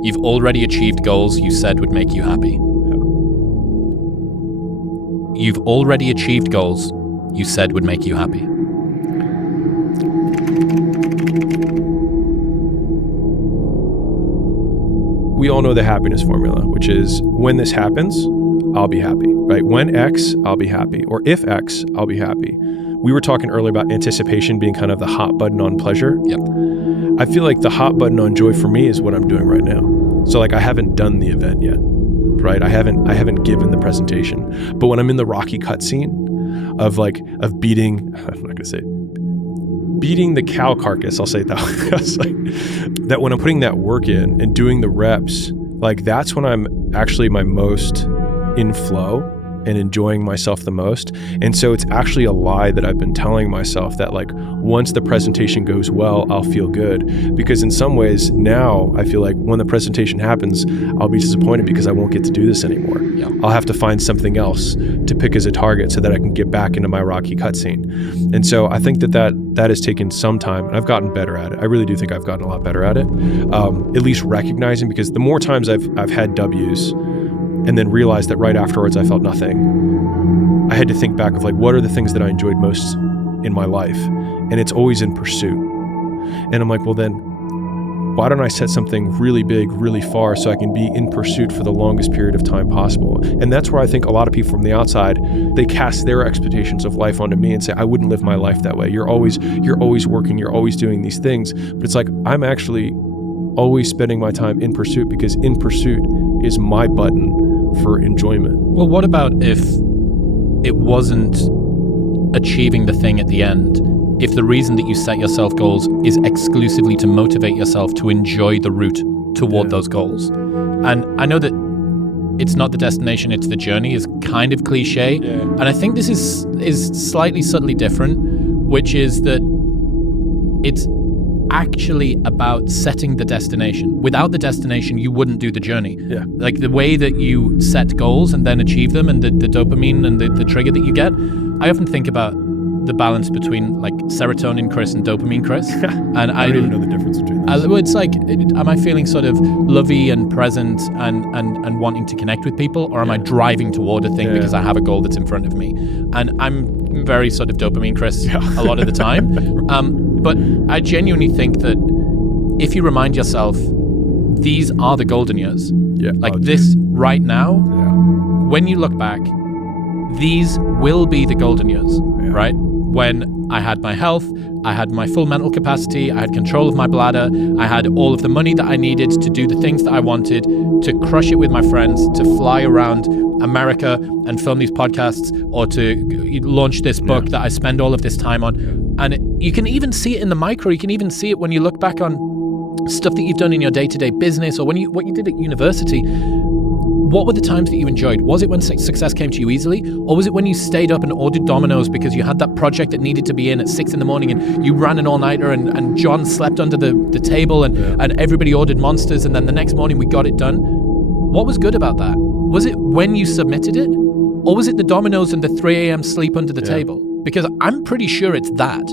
You've already achieved goals you said would make you happy. You've already achieved goals you said would make you happy. We all know the happiness formula, which is when this happens, I'll be happy, right? When X, I'll be happy. Or if X, I'll be happy. We were talking earlier about anticipation being kind of the hot button on pleasure. Yep. I feel like the hot button on joy for me is what I'm doing right now. So like I haven't done the event yet, right? I haven't given the presentation. But when I'm in the Rocky cutscene of beating, I'm not gonna say beating the cow carcass, I'll say that. That when I'm putting that work in and doing the reps, like that's when I'm actually my most in flow and enjoying myself the most. And so it's actually a lie that I've been telling myself that like once the presentation goes well, I'll feel good. Because in some ways now I feel like when the presentation happens, I'll be disappointed because I won't get to do this anymore. Yeah. I'll have to find something else to pick as a target so that I can get back into my Rocky cutscene. And so I think that has taken some time, and I've gotten better at it. I really do think I've gotten a lot better at it. At least recognizing, because the more times I've had W's and then realized that right afterwards I felt nothing, I had to think back of like, what are the things that I enjoyed most in my life? And it's always in pursuit. And I'm like, well then, why don't I set something really big, really far, so I can be in pursuit for the longest period of time possible? And that's where I think a lot of people from the outside, they cast their expectations of life onto me and say, I wouldn't live my life that way. You're always working, you're always doing these things. But it's like, I'm actually always spending my time in pursuit, because in pursuit is my button for enjoyment. Well, what about if it wasn't achieving the thing at the end? If the reason that you set yourself goals is exclusively to motivate yourself to enjoy the route toward those goals. And I know that it's not the destination, it's the journey is kind of cliche. Yeah. And I think this is slightly subtly different, which is that it's actually about setting the destination. Without the destination, you wouldn't do the journey. Yeah. Like the way that you set goals and then achieve them, and the dopamine and the trigger that you get, I often think about the balance between like serotonin Chris and dopamine Chris. And I don't even know the difference between those. It's like, am I feeling sort of lovey and present and wanting to connect with people, or am I driving toward a thing because I have a goal that's in front of me? And I'm very sort of dopamine Chris a lot of the time. But I genuinely think that if you remind yourself, these are the golden years. Yeah. Like this right now, when you look back, these will be the golden years, right? When I had my health, I had my full mental capacity, I had control of my bladder, I had all of the money that I needed to do the things that I wanted, to crush it with my friends, to fly around America and film these podcasts, or to launch this book that I spend all of this time on. And you can even see it in the micro. You can even see it when you look back on stuff that you've done in your day-to-day business, or what you did at university. What were the times that you enjoyed? Was it when success came to you easily? Or was it when you stayed up and ordered Domino's because you had that project that needed to be in at 6 a.m. and you ran an all-nighter and John slept under the table and everybody ordered Monsters, and then the next morning we got it done? What was good about that? Was it when you submitted it? Or was it the Domino's and the 3 a.m. sleep under the table? Because I'm pretty sure it's that.